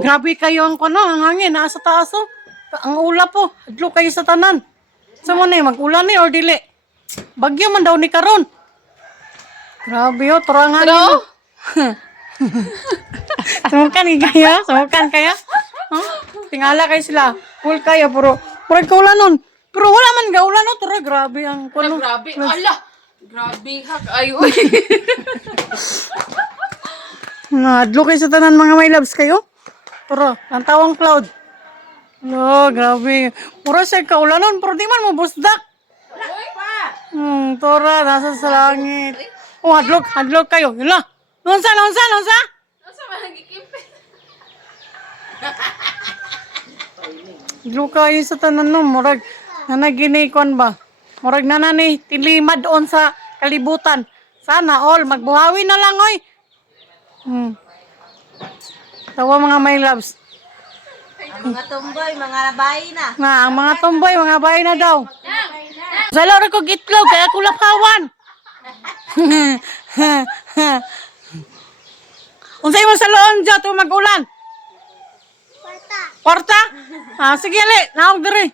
Grabe kayo ang kuno, ang hangin, nasa taas oh. Ang ulap po, adlo kayo sa tanan. Sa mo na mag-ulan ni or dili? Bagyo man daw ni karon. Grabe oh, turang hangin. Pero, Sumukan kaya? Sumukan kaya? Huh? Tingala kayo sila. Full kayo, puro kaulan nun. Pero wala man gaulan no, tara, grabe ang kuno. grabe. Ala, grabe ha. Ay, uy. Adlo kayo sa tanan mga my loves kayo. Pero, ang tawang cloud. No, grabe. Puro siya kaulan nun, pero di man mo busdak. Tora, nasa sa langit. Oh, hadlok kayo. Yula. Nonsa? Nasa malagikipit. Hadlok kayo sa tanan nun. Murag, nanaginikon ba? Murag nanani, tilimad on sa kalibutan. Sana all, magbuhawi na lang, oy. Tawa mga my loves. Ang mga tumboy, mga bayi na. Ang mga tomboy, mga bahay na daw. Salo rin ko gitlog, kaya kulapawan. Unsay mo sa loon dyan, ito mag-ulan? Kwarta. Sige, ali, naog diri.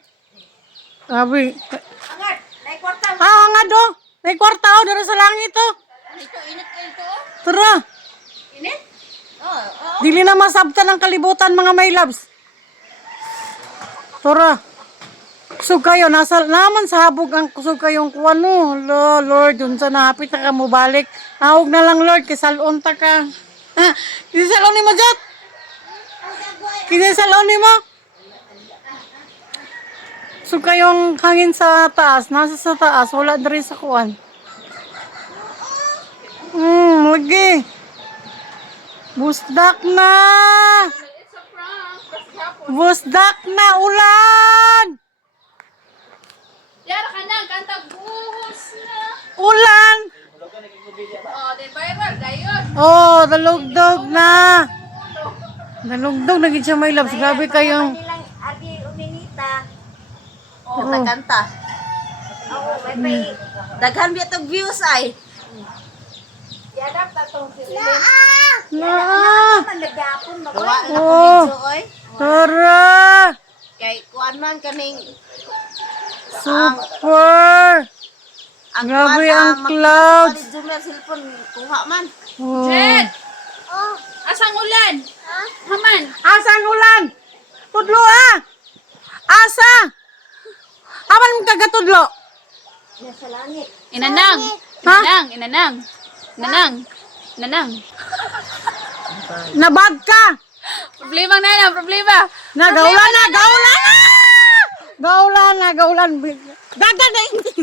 Sabi. Agad, may kwarta. Nga do. May kwarta o, diri sa langit o. Ito, init kayo ito. Tara. Init? Oo. Dili na masabtan ang kalibutan, mga my loves. Tara. Kusog kayo, naman sa habog ang kusog kayong kuwano. Lord, dun sa nahapit na ka mo balik. Naog na lang, Lord, kisalon ta ka. Kisalon ni mo, Jot? Kisalon ni mo? So kayong hangin sa taas, nasa sa taas, wala diri sa kuwan. Lagi. Busdak na! Busdak na, ulan! Yara ka na, kanta buhos na. Ulan! Oh, di viral, dayon. Oh, dalugdog na! Dalugdog na gid siya, my loves. Grabe kayong... Nilang agi uminita. Oh, kanta. Oo, may daghan biya tong views ay. Yadap ta tong silin. Na! Man nagapon mo. Oh. Oy. Tara! Kay kuan man kaning Super! Grabe ang clouds. Zoomer cellphone kuha man. Oh. Jet! Asang ulan? Haman. Asang ulan? Tudlo Asa? Aman mo kagatudlo? Nasa langit. Inanang. Ha? Inanang. Nabag ka? Problema na, problema. Gaulan na! Gaulan! Dagan na hindi.